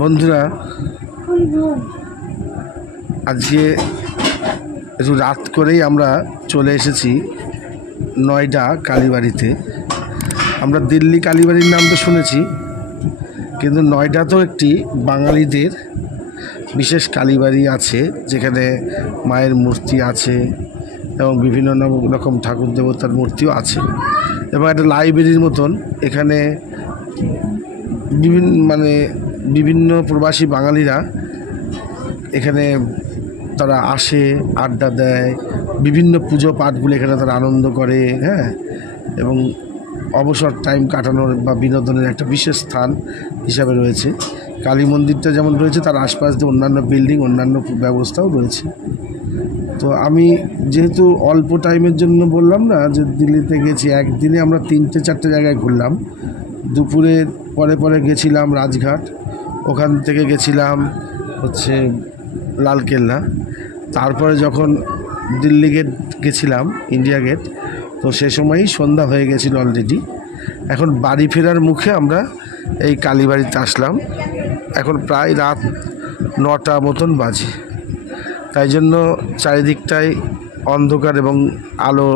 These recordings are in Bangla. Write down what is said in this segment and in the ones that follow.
বন্ধুরা, আজকে একটু রাত করেই আমরা চলে এসেছি নয়ডা কালীবাড়িতে। আমরা দিল্লি কালীবাড়ির নাম তো শুনেছি, কিন্তু নয়ডা তো একটি বাঙালিদের বিশেষ কালীবাড়ি আছে, যেখানে মায়ের মূর্তি আছে এবং বিভিন্ন রকম ঠাকুর দেবতার মূর্তিও আছে, এবং একটা লাইব্রেরির মতন এখানে বিভিন্ন প্রবাসী বাঙালিরা এখানে তারা আসে, আড্ডা দেয়, বিভিন্ন পুজো পাঠগুলো এখানে তারা আনন্দ করে, হ্যাঁ, এবং অবসর টাইম কাটানোর বা বিনোদনের একটা বিশেষ স্থান হিসাবে রয়েছে। কালী মন্দিরটা যেমন রয়েছে, তার আশপাশ দিয়ে অন্যান্য বিল্ডিং, অন্যান্য ব্যবস্থাও রয়েছে। তো আমি যেহেতু অল্প টাইমের জন্য বললাম না যে দিল্লিতে গেছি, একদিনে আমরা 3-4টে জায়গায় ঘুরলাম। দুপুরে পরে গেছিলাম রাজঘাট, ওখান থেকে গেছিলাম লালকেল্লা, তারপরে যখন দিল্লি গেট গেছিলাম, ইন্ডিয়া গেট, তো সে সময়ই সন্ধ্যা হয়ে গেছিল অলরেডি। এখন বাড়ি ফেরার মুখে আমরা এই কালীবাড়িতে আসলাম। এখন প্রায় রাত 9টা মতন বাজে, তাই জন্য চারিদিকটাই অন্ধকার এবং আলো,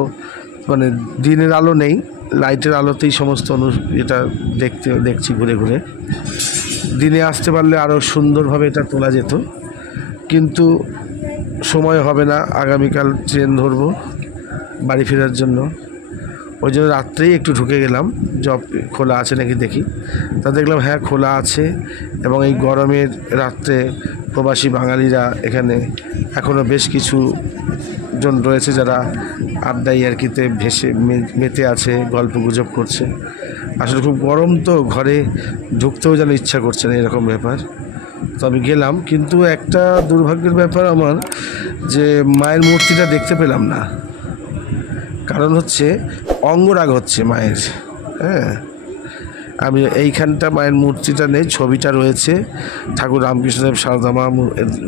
দিনের আলো নেই, লাইটের আলোতেই সমস্ত এটা দেখছি ঘুরে ঘুরে। দিনে আসতে পারলে আরও সুন্দরভাবে এটা তোলা যেত, কিন্তু সময় হবে না। আগামীকাল ট্রেন ধরবো বাড়ি ফেরার জন্য, ওই জন্য রাত্রেই একটু ঢুকে গেলাম, জব খোলা আছে নাকি দেখি। তা দেখলাম হ্যাঁ, খোলা আছে, এবং এই গরমের রাত্রে প্রবাসী বাঙালিরা এখানে এখনও বেশ কিছু জন রয়েছে যারা আড্ডাই আর কিতে মেতে আছে, গল্প গুজব করছে। আসলে খুব গরম, তো ঘরে ঢুকতেও যেন ইচ্ছা করছে না, এরকম ব্যাপার। তো আমি গেলাম, কিন্তু একটা দুর্ভাগ্যের ব্যাপার আমার, যে মায়ের মূর্তিটা দেখতে পেলাম না। কারণ হচ্ছে অঙ্গরাগ হচ্ছে মায়ের, হ্যাঁ। আমি এইখানটা মায়ের মূর্তিটা নেই, ছবিটা রয়েছে, ঠাকুর রামকৃষ্ণদেব সারদা মা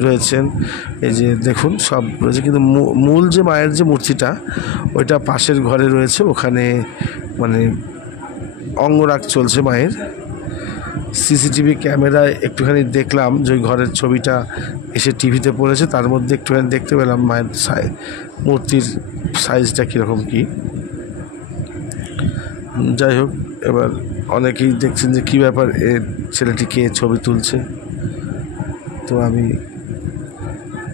রয়েছেন, এই যে দেখুন সব রয়েছে, কিন্তু মূল যে মায়ের যে মূর্তিটা, ওইটা পাশের ঘরে রয়েছে। ওখানে অঙ্গরাগ চলছে মায়ের। সিসিটিভি ক্যামেরায় একটুখানি দেখলাম যে ওই ঘরের ছবিটা এসে টিভিতে পড়েছে, তার মধ্যে একটুখানি দেখতে পেলাম মায়ের মূর্তির সাইজটা কীরকম কী। যাই হোক, এবার অনেকেই দেখছেন যে কী ব্যাপার, এ ছেলেটিকে ছবি তুলছে। তো আমি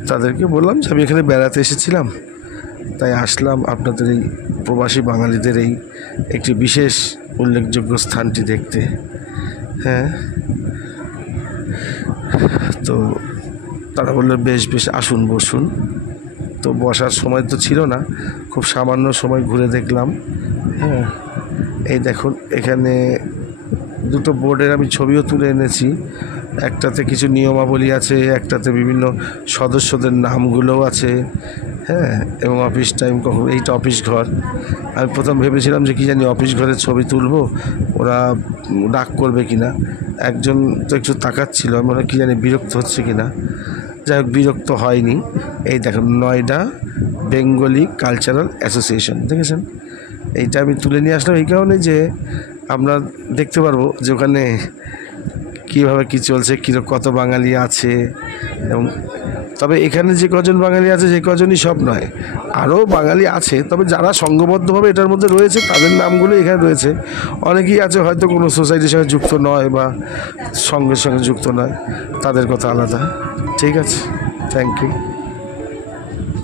তাদেরকে বললাম যে আমি এখানে বেড়াতে এসেছিলাম, তাই আসলাম আপনাদের এই প্রবাসী বাঙালিদের এই একটি বিশেষ উল্লেখযোগ্য স্থানটি দেখতে, হ্যাঁ। তো তারা বললো বেশ আসুন, বসুন। তো বসার সময় তো ছিল না, খুব সামান্য সময় ঘুরে দেখলাম, হ্যাঁ। এই দেখুন, এখানে দুটো বোর্ডের আমি ছবিও তুলে এনেছি। একটাতে কিছু নিয়মাবলী আছে, একটাতে বিভিন্ন সদস্যদের নামগুলোও আছে, হ্যাঁ, এবং অফিস টাইম কখন। এইটা অফিস ঘর। আমি প্রথম ভেবেছিলাম যে কী জানি অফিস ঘরের ছবি তুলবো, ওরা রাগ করবে কিনা। একজন তো একটু তাকাচ্ছিল, মনে কী জানি বিরক্ত হচ্ছে কিনা। যাই হোক, বিরক্ত হয়নি। এই দেখুন, নয়ডা বেঙ্গলি কালচারাল অ্যাসোসিয়েশন, দেখেছেন? এইটা আমি তুলে নিয়ে আসলাম এই কারণে যে আমরা দেখতে পারবো যে ওখানে কীভাবে কী চলছে, কত বাঙালি আছে। এবং তবে এখানে যে কজন বাঙালি আছে, যে কজনই সব নয়, আরও বাঙালি আছে, তবে যারা সংঘবদ্ধভাবে এটার মধ্যে রয়েছে তাদের নামগুলো এখানে রয়েছে। অনেকেই আছে হয়তো কোনো সোসাইটির সঙ্গে যুক্ত নয় বা সঙ্গের সঙ্গে যুক্ত নয়, তাদের কথা আলাদা। ঠিক আছে, থ্যাংক ইউ।